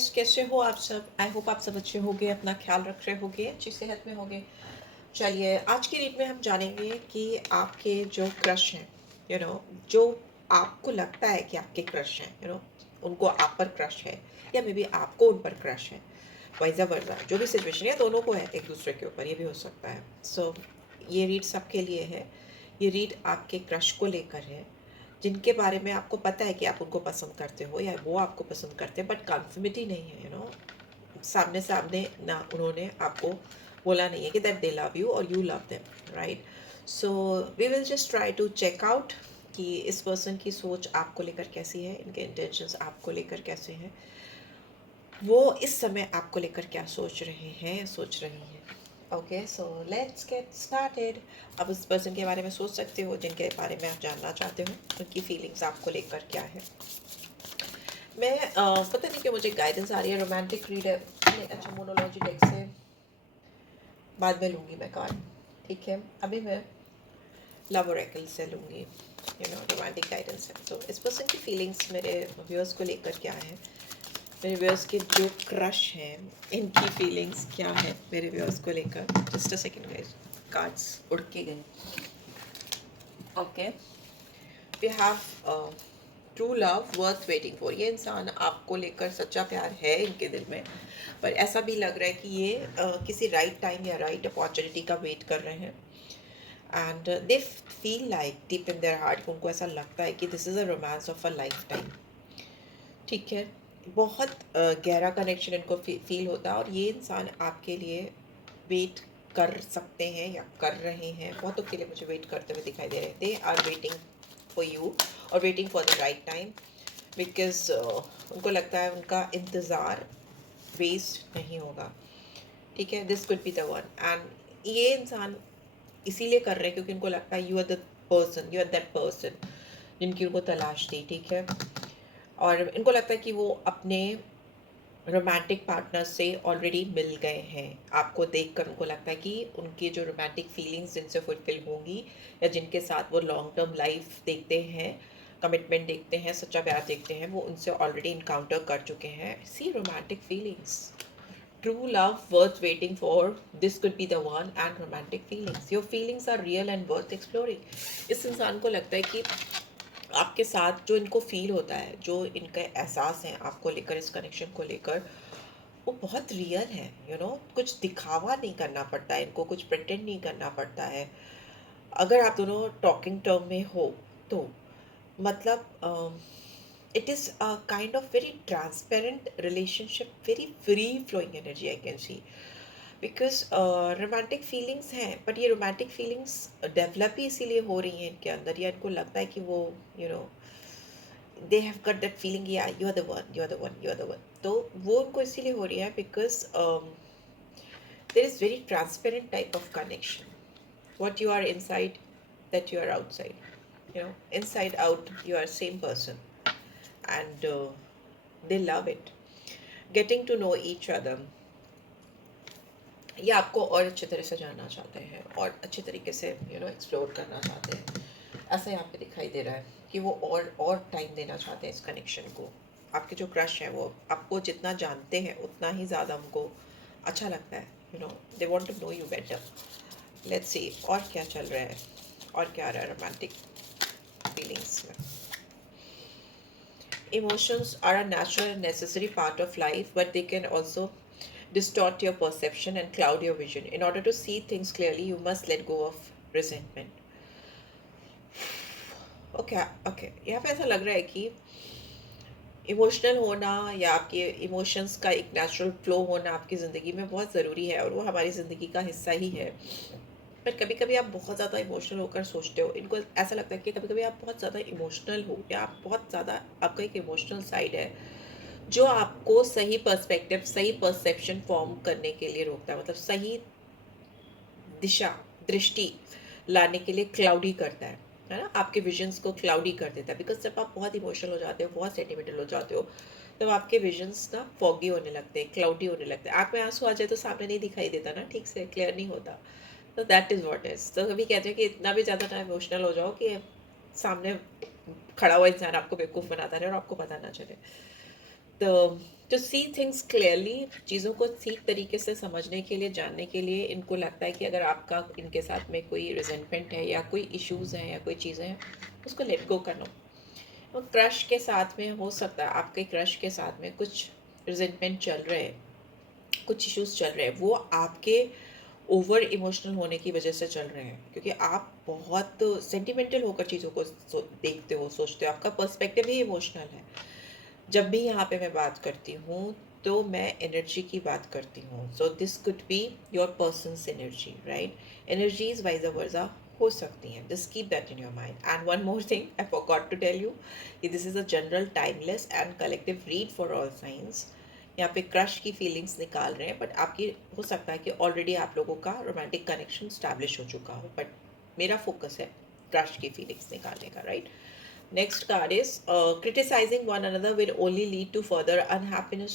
Guys, कैसे हो आप सब? आई होप आप सब अच्छे होंगे, अपना ख्याल रख रहे होंगे, अच्छी सेहत में होंगे। चलिए, आज की रीड में हम जानेंगे कि आपके जो क्रश हैं, जो आपको लगता है कि आपके क्रश हैं, उनको आप पर क्रश है, या मे बी आपको उन पर क्रश है, वाइज़ा वर्सा जो भी सिचुएशन है, दोनों को है एक दूसरे के ऊपर, ये भी हो सकता है। ये रीड सबके लिए है। ये रीड आपके क्रश को लेकर है, जिनके बारे में आपको पता है कि आप उनको पसंद करते हो या वो आपको पसंद करते हैं, बट कन्फर्मिटी नहीं है। सामने सामने ना उन्होंने आपको बोला नहीं है कि दैट दे लव यू और you love them, right? So we will just try to check out कि इस पर्सन की सोच आपको लेकर कैसी है, इनके इंटेंशंस आपको लेकर कैसे हैं, वो इस समय आपको लेकर क्या सोच रहे हैं, सोच रही हैं। Okay, so let's get started. अब उस पर्सन के बारे में सोच सकते हो जिनके बारे में आप जानना चाहते हो, उनकी फीलिंग्स आपको लेकर क्या है। मैं पता नहीं कि मुझे गाइडेंस आ रही है, रोमांटिक रीड है। नहीं, अच्छा, मोनोलॉजी डेक से बाद में लूँगी मैं कार्ड, ठीक है? अभी मैं लव ओरेकल से लूँगी, रोमांटिक गाइडेंस है। तो इस पर्सन की फीलिंग्स मेरे व्यूअर्स को लेकर क्या है, मेरे व्यूअर्स के जो क्रश हैं, इनकी फीलिंग्स क्या है मेरे व्यूअर्स को लेकर। Just a second guys, cards उड़ के गए। Okay, we have true love worth waiting for. ये इंसान आपको लेकर सच्चा प्यार है इनके दिल में, पर ऐसा भी लग रहा है कि ये किसी राइट टाइम या राइट अपॉर्चुनिटी का वेट कर रहे हैं। And they feel like deep in their heart, उनको ऐसा लगता है कि this is a romance of a life time, ठीक है? बहुत गहरा कनेक्शन इनको फील होता है, और ये इंसान आपके लिए वेट कर सकते हैं या कर रहे हैं। बहुतों के लिए मुझे वेट करते हुए दिखाई दे रहे हैं। They are waiting for you और waiting for the right time, because उनको लगता है उनका इंतज़ार वेस्ट नहीं होगा, ठीक है? This could be the one. And ये इंसान इसीलिए कर रहे हैं क्योंकि उनको लगता है you are the person, you are that person जिनकी उनको तलाश थी, ठीक है? और इनको लगता है कि वो अपने रोमांटिक पार्टनर से ऑलरेडी मिल गए हैं। आपको देखकर उनको लगता है कि उनकी जो रोमांटिक फीलिंग्स जिनसे फुलफिल होंगी, या जिनके साथ वो लॉन्ग टर्म लाइफ देखते हैं, कमिटमेंट देखते हैं, सच्चा प्यार देखते हैं, वो उनसे ऑलरेडी इनकाउंटर कर चुके हैं। See romantic feelings, true love worth waiting for, this could be the one. And romantic feelings, your feelings are real and worth exploring. इस इंसान को लगता है कि आपके साथ जो इनको फील होता है, जो इनका एहसास है आपको लेकर, इस कनेक्शन को लेकर, वो बहुत रियल है। कुछ दिखावा नहीं करना पड़ता है इनको, कुछ प्रिटेंड नहीं करना पड़ता है। अगर आप दोनों टॉकिंग टर्म में हो तो मतलब it is a kind of very transparent relationship, very free flowing energy I can see. Because romantic feelings हैं, बट ये रोमांटिक फीलिंग्स डेवलप ही इसीलिए हो रही हैं इनके अंदर, या इनको लगता है कि वो they have got that feeling, या you are the one, you are the one, you are the one. तो वो उनको इसीलिए हो रही है because there is very transparent type of connection. what you are inside, that you are outside, inside out you are same person. And they love it, getting to know each other। ये आपको और अच्छे तरह से जानना चाहते हैं और अच्छे तरीके से एक्सप्लोर करना चाहते हैं। ऐसा यहाँ पे दिखाई दे रहा है कि वो और टाइम देना चाहते हैं इस कनेक्शन को। आपके जो क्रश है वो आपको जितना जानते हैं उतना ही ज़्यादा उनको अच्छा लगता है। They want to know you better. Let's see और क्या चल रहा है, और क्या आ रहा है रोमांटिक फीलिंग्स में। Emotions are a natural and necessary part of life, but they can also distort your perception and cloud your vision. In order to see things clearly, you must let go of resentment. Okay okay, यहाँ पे ऐसा लग रहा है कि emotional होना या आपके इमोशंस का एक नेचुरल फ्लो होना आपकी ज़िंदगी में बहुत ज़रूरी है, और वो हमारी ज़िंदगी का हिस्सा ही है। पर कभी कभी आप बहुत ज़्यादा इमोशनल होकर सोचते हो, इनको ऐसा लगता है कि कभी कभी आप बहुत ज़्यादा इमोशनल हो, या आप बहुत ज़्यादा, आपका एक इमोशनल साइड है जो आपको सही पर्सपेक्टिव, सही परसेप्शन फॉर्म करने के लिए रोकता है, मतलब सही दिशा, दृष्टि लाने के लिए क्लाउडी करता है ना? आपके विजन्स को क्लाउडी कर देता है। बिकॉज जब आप बहुत इमोशनल हो जाते हो, बहुत सेंटिमेंटल हो जाते हो, तब आपके विजन्स ना फॉगी होने लगते हैं, क्लाउडी होने लगते हैं। आँख में आंसू आ जाए तो सामने नहीं दिखाई देता ना, ठीक से क्लियर नहीं होता। तो दैट इज़ व्हाट इज़। तो कभी कहते हैं कि इतना भी ज़्यादा ना इमोशनल हो जाओ कि सामने खड़ा हुआ इंसान आपको बेवकूफ़ बनाता रहे और आपको पता ना चले। तो टू सी थिंग्स क्लियरली, चीज़ों को ठीक तरीके से समझने के लिए, जानने के लिए इनको लगता है कि अगर आपका इनके साथ में कोई रिजेंटमेंट है या कोई इश्यूज़ हैं या कोई चीज़ें हैं, उसको लेट गो करना। तो क्रश के साथ में हो सकता है आपके क्रश के साथ में कुछ रिजेंटमेंट चल रहे हैं, कुछ इश्यूज़ चल रहे हैं, वो आपके ओवर इमोशनल होने की वजह से चल रहे हैं, क्योंकि आप बहुत सेंटिमेंटल होकर चीज़ों को देखते हो, सोचते हो, आपका पर्सपेक्टिव ही इमोशनल है। जब भी यहाँ पे मैं बात करती हूँ तो मैं एनर्जी की बात करती हूँ। So this could be your persons energy, right? Energies wise वर्जा हो सकती हैं। Just keep that in your mind. And one more thing I forgot to tell you कि this is a general timeless and collective read for all signs. यहाँ पे crush की feelings निकाल रहे हैं, बट आपकी हो सकता है कि ऑलरेडी आप लोगों का रोमांटिक कनेक्शन स्टैब्लिश हो चुका हो, बट मेरा फोकस है क्रश की फीलिंग्स निकालने का, right? Next card is criticizing one another will only lead to further unhappiness.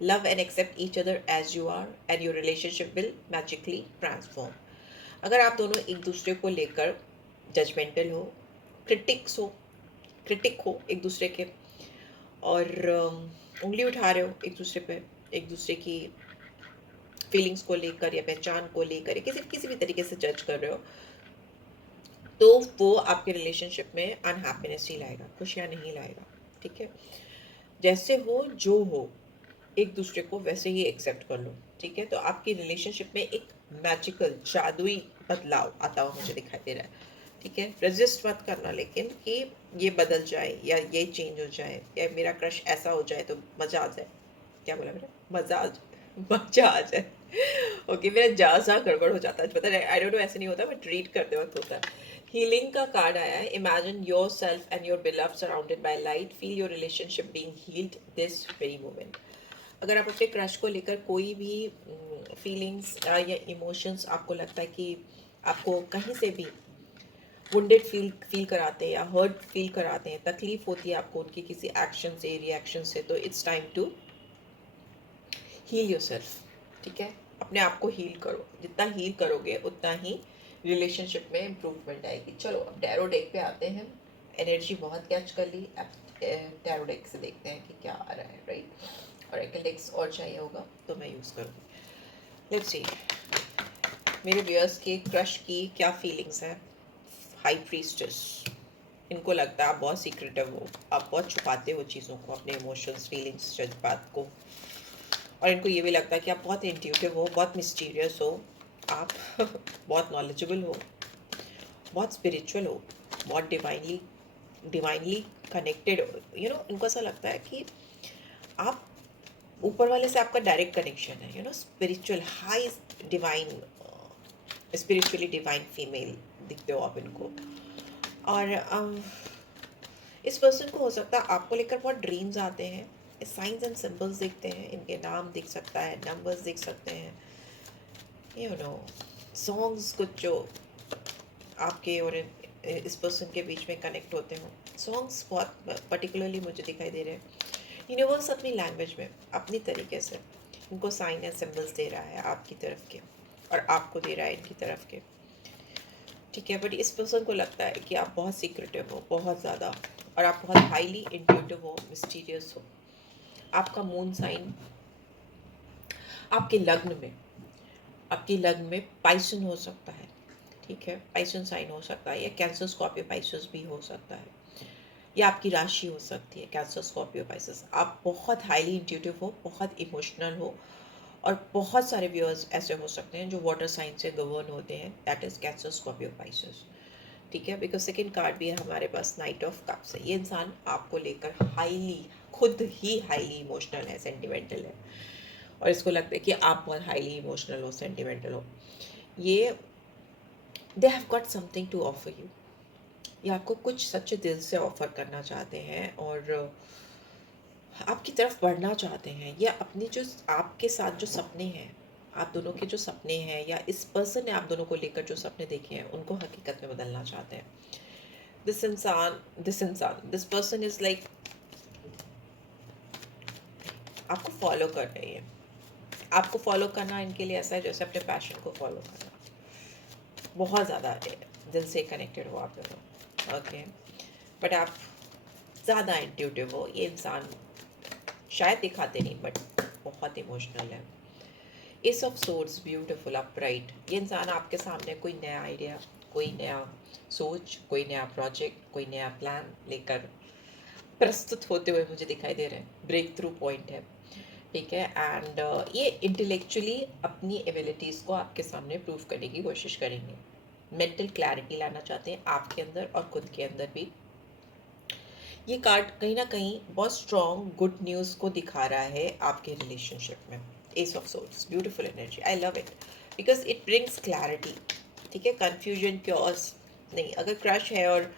Love and accept each other as you are, and your relationship will magically transform. अगर आप दोनों एक दूसरे को लेकर जजमेंटल हो, क्रिटिक्स हो, क्रिटिक हो एक दूसरे के, और उंगली उठा रहे हो एक दूसरे पे, एक दूसरे की फीलिंग्स को लेकर या पहचान को लेकर, या किसी किसी भी तरीके से जज कर रहे हो, तो वो आपके रिलेशनशिप में अनहैप्पीनेस ही लाएगा, खुशियाँ नहीं लाएगा। ठीक है? जैसे हो जो हो, एक दूसरे को वैसे ही एक्सेप्ट कर लो। ठीक है? तो आपकी रिलेशनशिप में एक मैजिकल जादुई बदलाव आता हुआ मुझे दिखाई दे रहा है। ठीक है? रेजिस्ट मत करना लेकिन कि ये बदल जाए या ये चेंज हो जाए या मेरा क्रश ऐसा हो जाए तो मज़ा आ जाए। क्या बोला मैंने? मज़ा आ जाए, मज़ा आ जाए। ओके, मेरा जा सा गड़बड़ हो जाता है, पता है, आई डोंट नो, ऐसे नहीं होता, बट रीड करते वक्त होता है। हीलिंग का कार्ड आया है। Imagine yourself and your beloved surrounded by light, feel your relationship being healed this very moment. अगर आप अपने क्रश को लेकर कोई भी फीलिंग्स या इमोशंस आपको लगता है कि आपको कहीं से भी वुंडेड फील कराते हैं या हर्ट फील कराते हैं, तकलीफ होती है आपको उनकी किसी एक्शन से, रिएक्शन से, तो it's time to heal yourself. ठीक है? अपने आप को हील करो। जितना हील करोगे उतना ही रिलेशनशिप में इम्प्रूवमेंट आएगी। चलो अब टैरो डेक पे आते हैं। एनर्जी बहुत कैच कर ली। अब टैरो डेक से देखते हैं कि क्या आ रहा है, राइट? और एक डेक्स और चाहिए होगा तो मैं यूज़ करूँगी। लेट्स सी मेरे व्यूअर्स की क्रश की क्या फीलिंग्स हैं। हाई प्रीस्टेस, इनको लगता है आप बहुत सीक्रेटिव हो, आप बहुत छुपाते हो चीज़ों को, अपने इमोशंस, फीलिंग्स, जज्बात को, और इनको ये भी लगता है कि आप बहुत इंट्यूटिव हो, बहुत मिस्टीरियस हो, आप बहुत नॉलेजेबल हो, बहुत स्पिरिचुअल हो, बहुत डिवाइनली कनेक्टेड हो। इनको ऐसा लगता है कि आप ऊपर वाले से आपका डायरेक्ट कनेक्शन है, spiritual, high divine, spiritually divine female दिखते हो आप इनको। और इस पर्सन को हो सकता है आपको लेकर बहुत ड्रीम्स आते हैं, साइंस एंड सिंबल्स दिखते हैं, इनके नाम दिख सकता है, नंबर्स दिख सकते हैं, सॉन्ग्स कुछ जो आपके और इस पर्सन के बीच में कनेक्ट होते हो। सॉन्ग्स बहुत पर्टिकुलरली मुझे दिखाई दे रहे हैं। यूनिवर्स अपनी लैंग्वेज में अपनी तरीके से इनको साइन एंड सिंबल्स दे रहा है आपकी तरफ के, और आपको दे रहा है इनकी तरफ के। ठीक है? बट इस पर्सन को लगता है कि आप बहुत सीक्रेटिव हो, बहुत ज़्यादा, और आप बहुत हाईली इंट्यूटिव हो, मिस्टीरियस हो। आपका मून साइन आपके लग्न में, आपकी लग्न में पाइसन हो सकता है। ठीक है? पाइसन साइन हो सकता है, या कैंसर, स्कॉर्पियो, पाइसेस भी हो सकता है, या आपकी राशि हो सकती है कैंसर, स्कॉर्पियो, पाइसेस। आप बहुत हाईली इंट्यूटिव हो, बहुत इमोशनल हो, और बहुत सारे व्यूअर्स ऐसे हो सकते हैं जो वाटर साइन से गवर्न होते हैं, that is cancer, Scorpio, Pisces. ठीक है? बिकॉज सेकेंड कार्ड भी है हमारे पास, नाइट ऑफ कप्स है। ये इंसान आपको लेकर हाईली, खुद ही हाईली इमोशनल है, सेंटिमेंटल है, और इसको लगता है कि आप बहुत हाईली इमोशनल हो, सेंटिमेंटल हो। ये they have got something to offer you, ये आपको कुछ सच्चे दिल से ऑफर करना चाहते हैं, और आपकी तरफ बढ़ना चाहते हैं, या अपनी जो आपके साथ जो सपने हैं, आप दोनों के जो सपने हैं, या इस पर्सन ने आप दोनों को लेकर जो सपने देखे हैं, उनको हकीकत में बदलना चाहते हैं। दिस पर्सन इज लाइक आपको फॉलो कर रही है। आपको फॉलो करना इनके लिए ऐसा है जैसे अपने पैशन को फॉलो करना। बहुत ज़्यादा दिल से कनेक्टेड हो आप दोनों। ओके, बट आप ज़्यादा इंट्यूटिव हो, ये इंसान शायद दिखाते नहीं बट बहुत इमोशनल है। S of swords, beautiful upright. ये इंसान आपके सामने कोई नया आइडिया, कोई नया सोच, कोई नया प्रोजेक्ट, कोई नया प्लान लेकर प्रस्तुत होते हुए मुझे दिखाई दे रहे हैं। ब्रेक थ्रू पॉइंट है, ठीक है। एंड ये इंटेलेक्चुअली अपनी एबिलिटीज़ को आपके सामने प्रूव करने की कोशिश करेंगे। मेंटल क्लैरिटी लाना चाहते हैं आपके अंदर और खुद के अंदर भी। ये कार्ड कहीं ना कहीं बहुत स्ट्रॉन्ग गुड न्यूज़ को दिखा रहा है आपके रिलेशनशिप में। S of swords, beautiful energy, I love it because it brings clarity, ठीक है। कन्फ्यूजन, क्योस नहीं। अगर क्रश है और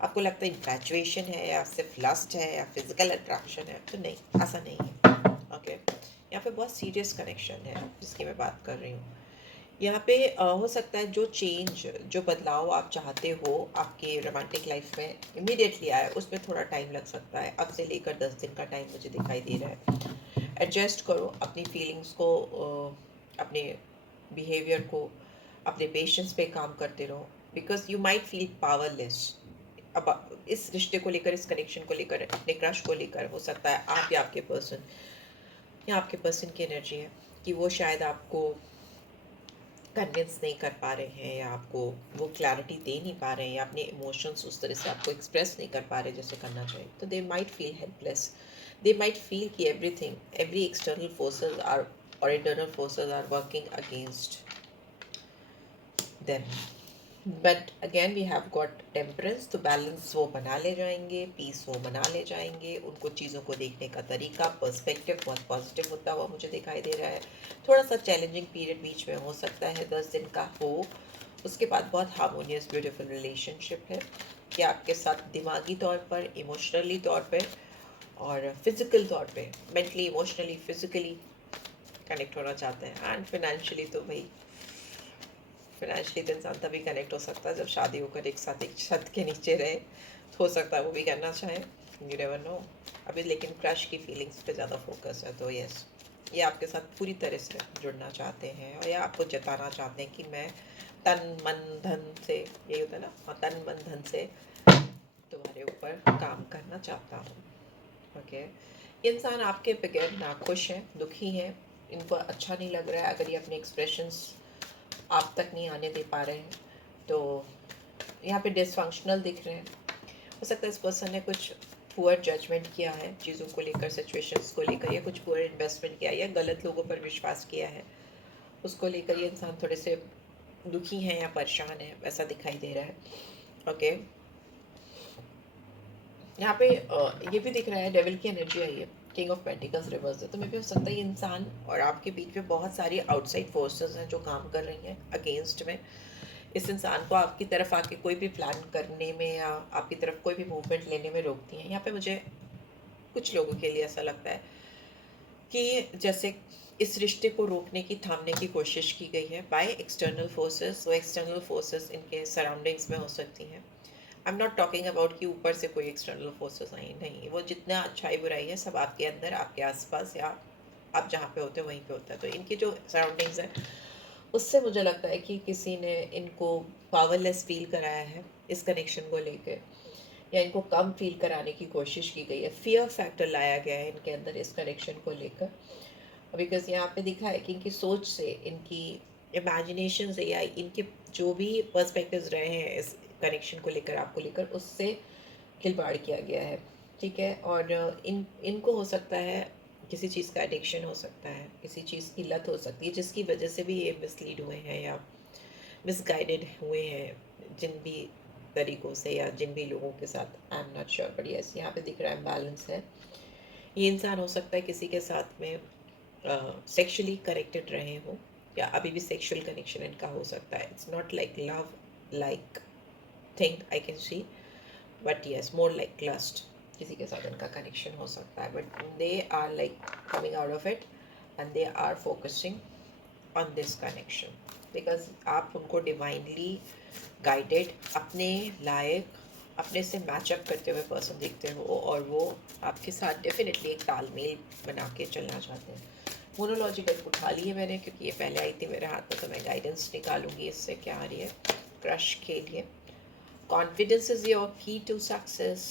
आपको लगता है इन्फैचुएशन है या सिर्फ लस्ट है या फिजिकल अट्रैक्शन है, तो नहीं, ऐसा नहीं है। ओके, यहाँ पे बहुत सीरियस कनेक्शन है जिसकी मैं बात कर रही हूँ। यहाँ पे हो सकता है जो चेंज, जो बदलाव आप चाहते हो आपके रोमांटिक लाइफ में इमीडिएटली आए, उसमें थोड़ा टाइम लग सकता है। अब से लेकर 10 दिन का टाइम मुझे दिखाई दे रहा है। एडजस्ट करो अपनी फीलिंग्स को, अपने बिहेवियर को, अपने पेशेंस पे काम करते रहो because you might feel powerless. अब इस रिश्ते को लेकर, इस कनेक्शन को लेकर, अपने क्रश को लेकर हो सकता है आप या आपके पर्सन, या आपके पर्सन की एनर्जी है कि वो शायद आपको कन्विंस नहीं कर पा रहे हैं या आपको वो क्लैरिटी दे नहीं पा रहे हैं या अपने इमोशंस उस तरह से आपको एक्सप्रेस नहीं कर पा रहे जैसे करना चाहिए। तो they might feel helpless, they might feel कि everything, every external forces are और internal forces are working against them. But again we have got temperance, तो बैलेंस वो बना ले जाएंगे, पीस वो बना ले जाएंगे। उनको चीज़ों को देखने का तरीका, पर्सपेक्टिव बहुत पॉजिटिव होता हुआ मुझे दिखाई दे रहा है। थोड़ा सा चैलेंजिंग पीरियड बीच में हो सकता है, 10 दिन का हो, उसके बाद बहुत हार्मोनियस ब्यूटीफुल रिलेशनशिप है कि आपके साथ दिमागी तौर पर, इमोशनली तौर पर और फिजिकल तौर पे, मेंटली, इमोशनली, फिजिकली कनेक्ट होना चाहते हैं। एंड फिनेंशियली तो भाई, फिनेंशियली तो इंसान तभी कनेक्ट हो सकता है जब शादी होकर एक साथ एक छत के नीचे रहे। तो हो सकता है वो भी करना चाहे, यू नेवर नो। अभी लेकिन क्रश की फीलिंग्स पे ज़्यादा फोकस है। तो यस, ये आपके साथ पूरी तरह से जुड़ना चाहते हैं और या आपको जताना चाहते हैं कि मैं तन मन धन से, यही होता है ना, हाँ, तन मन धन से तुम्हारे ऊपर काम करना चाहता हूँ। ओके, ये इंसान आपके बगैर नाखुश है, दुखी है, इनको अच्छा नहीं लग रहा है अगर ये अपने एक्सप्रेशंस आप तक नहीं आने दे पा रहे हैं। तो यहाँ पे डिसफंक्शनल दिख रहे हैं। हो सकता है इस पर्सन ने कुछ पुअर जजमेंट किया है चीज़ों को लेकर, सिचुएशंस को लेकर, या कुछ पुअर इन्वेस्टमेंट किया है या गलत लोगों पर विश्वास किया है, उसको लेकर ये इंसान थोड़े से दुखी हैं या परेशान है, वैसा दिखाई दे रहा है। ओके, यहाँ पे ये भी दिख रहा है डेविल की एनर्जी आई है, किंग ऑफ पेंटिकल्स रिवर्स है। तो मे भी हो सकता है ये इंसान और आपके बीच में बहुत सारी आउटसाइड फोर्सेस हैं जो काम कर रही हैं अगेंस्ट में। इस इंसान को आपकी तरफ आके कोई भी प्लान करने में या आपकी तरफ कोई भी मूवमेंट लेने में रोकती हैं। यहाँ पे मुझे कुछ लोगों के लिए ऐसा लगता है कि जैसे इस रिश्ते को रोकने की, थामने की कोशिश की गई है बाय एक्सटर्नल फोर्सेस। वो एक्सटर्नल फोर्सेस इनके सराउंडिंग्स में हो सकती हैं। I am not talking about कि ऊपर से कोई एक्सटर्नल फोर्सेस आई, नहीं, वो जितना अच्छाई बुराई है सब आपके अंदर, आपके आसपास, या आप जहाँ पे होते हो वहीं पे होता है। तो इनकी जो सराउंडिंग्स है उससे मुझे लगता है कि किसी ने इनको पावरलेस फील कराया है इस कनेक्शन को लेकर, या इनको कम फील कराने की कोशिश की गई है। फियर फैक्टर लाया गया है इनके अंदर इस कनेक्शन को लेकर, बिकॉज यहाँ पे दिखा है कि इनकी सोच से, इनकी इमेजिनेशन से, या इनके जो भी पर्सपेक्टिव्स रहे हैं इस कनेक्शन को लेकर, आपको लेकर, उससे खिलवाड़ किया गया है, ठीक है। और इनको हो सकता है किसी चीज़ का एडिक्शन हो सकता है, किसी चीज़ की लत हो सकती है जिसकी वजह से भी ये मिसलीड हुए हैं या मिसगाइडेड हुए हैं जिन भी तरीक़ों से या जिन भी लोगों के साथ। I am not sure, but yes, यहाँ पे दिख रहा है बैलेंस है। ये इंसान हो सकता है किसी के साथ में सेक्शुअली कनेक्टेड रहे हो या अभी भी सेक्शुअल कनेक्शन इनका हो सकता है। It's not like love like thing I can see, but yes, more like lust. किसी के साथ इनका कनेक्शन हो सकता है, but they are like coming out of it and they are focusing on this connection because आप उनको divinely guided, अपने लायक, अपने से मैचअप करते हुए पर्सन देखते हो और वो आपके साथ डेफिनेटली एक तालमेल बना के चलना चाहते हैं। मोनोलॉजिकल उठा ली है मैंने क्योंकि ये पहले आई थी मेरे हाथ में, तो मैं गाइडेंस निकालूंगी इससे क्या आ रही है क्रश के लिए। कॉन्फिडेंस इज योर की टू सक्सेस।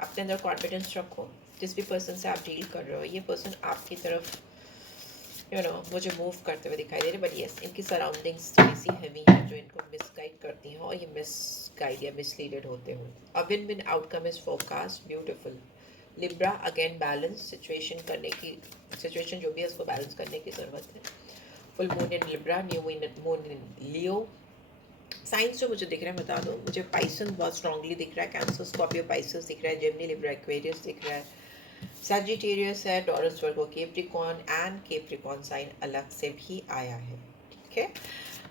अपने अंदर कॉन्फिडेंस रखो, जिस भी पर्सन से आप डील कर रहे हो, ये पर्सन आपकी तरफ मुझे मूव करते हुए दिखाई दे रहे, बट यस इनकी सराउंडिंग्स थोड़ी सी हैवी है जो इनको मिसगाइड करती हैं और ये मिसगाइड या मिसलीडेड होते हो। A win win outcome is forecast, beautiful. Libra again balance situation करने की, सिचुएशन जो भी है उसको बैलेंस करने की ज़रूरत है। Full moon in Libra, new moon in Leo. Science जो मुझे दिख रहा है बता दो, मुझे पाइसन बहुत स्ट्रांगली दिख रहा है, कैंसर स्कॉर्पियो पाइसेस दिख रहा है, जेमिनी लिब्रा एक्वेरियस दिख रहा है, सैजिटेरियस है, Taurus Virgo Capricorn and Capricorn sign अलग से भी आया है। ठीक है,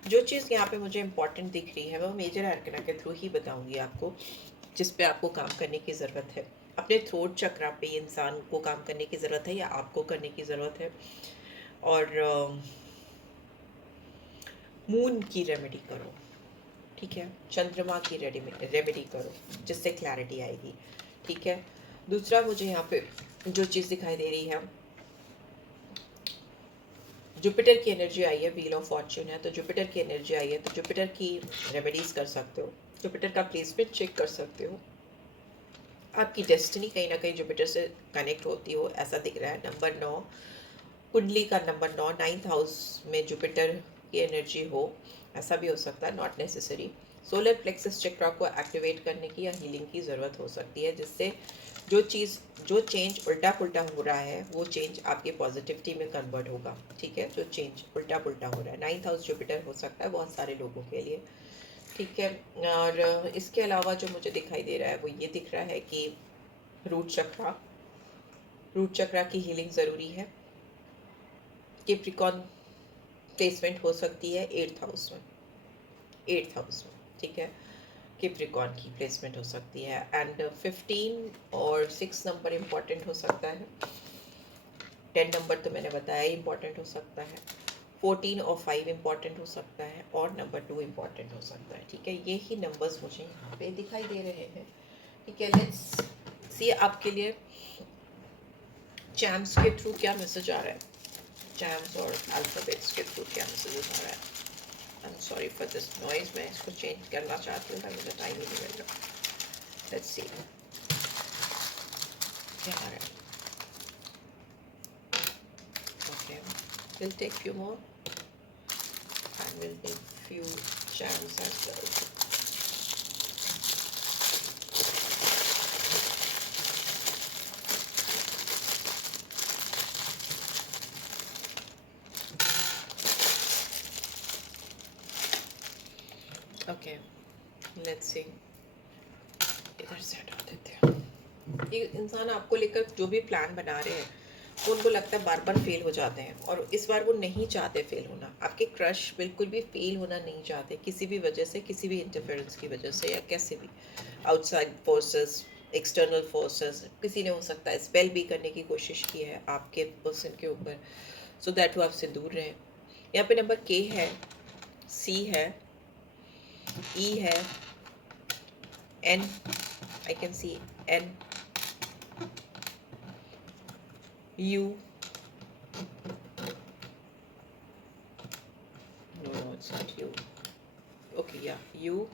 जो चीज़ यहाँ पे मुझे इंपॉर्टेंट दिख रही है वो मेजर आर्कना के थ्रू ही बताऊंगी आपको, जिस पे आपको काम करने की ज़रूरत है। अपने थ्रोट चक्रा पे इंसान को काम करने की ज़रूरत है या आपको करने की ज़रूरत है। और मून की रेमेडी करो, ठीक है, चंद्रमा की रेमेडी करो, जिससे क्लैरिटी आएगी। ठीक है, दूसरा मुझे यहाँ पे जो चीज़ दिखाई दे रही है, जुपिटर की एनर्जी आई है, व्हील ऑफ फॉर्च्यून है, तो जुपिटर की एनर्जी आई है तो जुपिटर की रेमेडीज कर सकते हो, जुपिटर का प्लेसमेंट चेक कर सकते हो। आपकी डेस्टिनी कहीं ना कहीं जुपिटर से कनेक्ट होती हो, ऐसा दिख रहा है। नंबर 9, कुंडली का नंबर 9, 9th हाउस में जुपिटर की एनर्जी हो, ऐसा भी हो सकता है, नॉट नेसेसरी। सोलर प्लेक्सस चक्रा को एक्टिवेट करने की या हीलिंग की ज़रूरत हो सकती है, जिससे जो चेंज उल्टा पुल्टा हो रहा है वो चेंज आपके पॉजिटिविटी में कन्वर्ट होगा। ठीक है, जो चेंज उल्टा पुल्टा हो रहा है, 9th हाउस जुपिटर हो सकता है बहुत सारे लोगों के लिए। ठीक है, और इसके अलावा जो मुझे दिखाई दे रहा है वो ये दिख रहा है कि रूट चक्रा, रूट चक्रा की हीलिंग ज़रूरी है। कैप्रिकॉर्न प्लेसमेंट हो सकती है 8th हाउस में, 8th हाउस में। ठीक है, कैप्रिकॉर्न की प्लेसमेंट हो सकती है। एंड 15 और 6 नंबर इम्पॉर्टेंट हो सकता है। 10 नंबर तो मैंने बताया ही इम्पॉर्टेंट हो सकता है। 14 और 5 इम्पॉर्टेंट हो सकता है, और नंबर 2 इम्पॉर्टेंट हो सकता है। ठीक है, ये ही नंबर्स मुझे यहाँ पे दिखाई दे रहे हैं। ठीक है, लेट्स सी आपके लिए चैम्स के थ्रू क्या मैसेज आ रहा है, चैम्स और अल्फ़ाबेट्स के थ्रू क्या मैसेज आ रहा है। I am sorry for this noise, मैं इसको चेंज करना चाहती हूँ, मुझे टाइम ही नहीं मिल रहा। लेट्स सी क्या आ रहा है। Okay, we'll take few more and we'll take few chants as well. Okay, let's see. इधर से हटा देते हैं। ये इंसान आपको लेकर जो भी प्लान बना रहे हैं वो उनको लगता है बार बार फेल हो जाते हैं, और इस बार वो नहीं चाहते फेल होना। आपके क्रश बिल्कुल भी फेल होना नहीं चाहते, किसी भी वजह से, किसी भी इंटरफेरेंस की वजह से, या कैसे भी आउटसाइड फोर्सेस, एक्सटर्नल फोर्सेस, किसी ने हो सकता है स्पेल भी करने की कोशिश की है आपके पर्सन के ऊपर, सो दैट वो आपसे दूर रहे। यहाँ पे नंबर के है, सी है, ई है, N, I can see N, U, no it's not you, okay yeah you,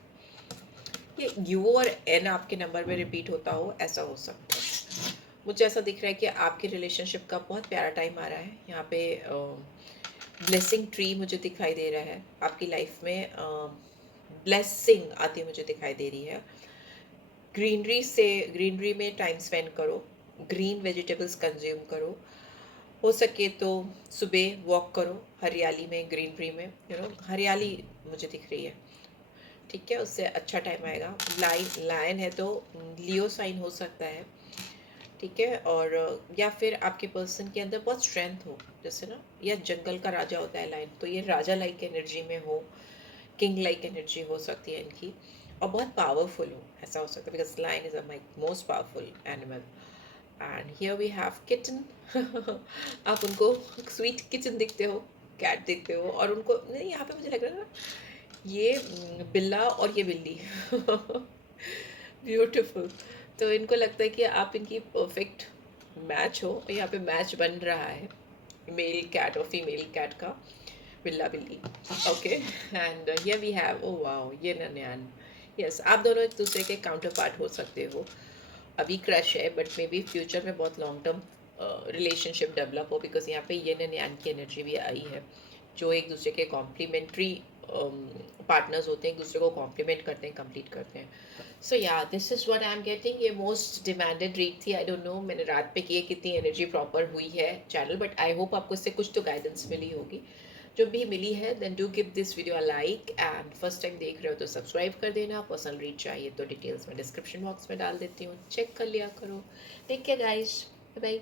ये यू और एन आपके नंबर में रिपीट होता हो, ऐसा हो सकता है। मुझे ऐसा दिख रहा है कि आपके रिलेशनशिप का बहुत प्यारा टाइम आ रहा है। यहाँ पे ब्लेसिंग ट्री मुझे दिखाई दे रहा है, आपकी लाइफ में ब्लेसिंग आती मुझे दिखाई दे रही है। ग्रीनरी में टाइम स्पेंड करो, ग्रीन वेजिटेबल्स कंज्यूम करो, हो सके तो सुबह वॉक करो हरियाली में, ग्रीनरी में, हरियाली मुझे दिख रही है। ठीक है, उससे अच्छा टाइम आएगा। लायन है तो लियो साइन हो सकता है। ठीक है, और या फिर आपके पर्सन के अंदर बहुत स्ट्रेंथ हो, जैसे ना, या जंगल का राजा होता है लायन, तो ये राजा लाइक एनर्जी में हो, किंग लाइक एनर्जी हो सकती है इनकी, और बहुत पावरफुल हो, ऐसा हो सकता है, because lion is a my most powerful animal. And here we have kitchen. आप उनको स्वीट किचन दिखते हो, कैट दिखते हो, और उनको नहीं, यहाँ पे मुझे लग रहा है ना, ये बिल्ला और ये बिल्ली। ब्यूटीफुल। तो इनको लगता है कि आप इनकी परफेक्ट मैच हो, और यहाँ पे मैच बन रहा है मेल कैट और फीमेल कैट का, बिल्ला बिल्ली। Okay, and here we have, oh wow, ये नन्यान। यस, आप दोनों एक दूसरे के काउंटर पार्ट हो सकते हो। अभी क्रश है बट मे बी फ्यूचर में बहुत लॉन्ग टर्म रिलेशनशिप डेवलप हो, बिकॉज यहाँ पे येन एंड यांग की एनर्जी भी आई है, जो एक दूसरे के कॉम्प्लीमेंट्री पार्टनर्स होते हैं, एक दूसरे को कॉम्प्लीमेंट करते हैं, कंप्लीट करते हैं. सो या this is what I am getting. ये मोस्ट डिमांडेड रीड थी. आई डोंट नो मैंने रात पे की कितनी एनर्जी प्रॉपर हुई है चैनल, बट आई होप आपको इससे कुछ तो गाइडेंस मिली होगी. जो भी मिली है then do give this video a like, and first time देख रहे हो तो सब्सक्राइब कर देना. पर्सनल रीड चाहिए तो डिटेल्स में डिस्क्रिप्शन बॉक्स में डाल देती हूँ, चेक कर लिया करो. Take care guys, bye bye.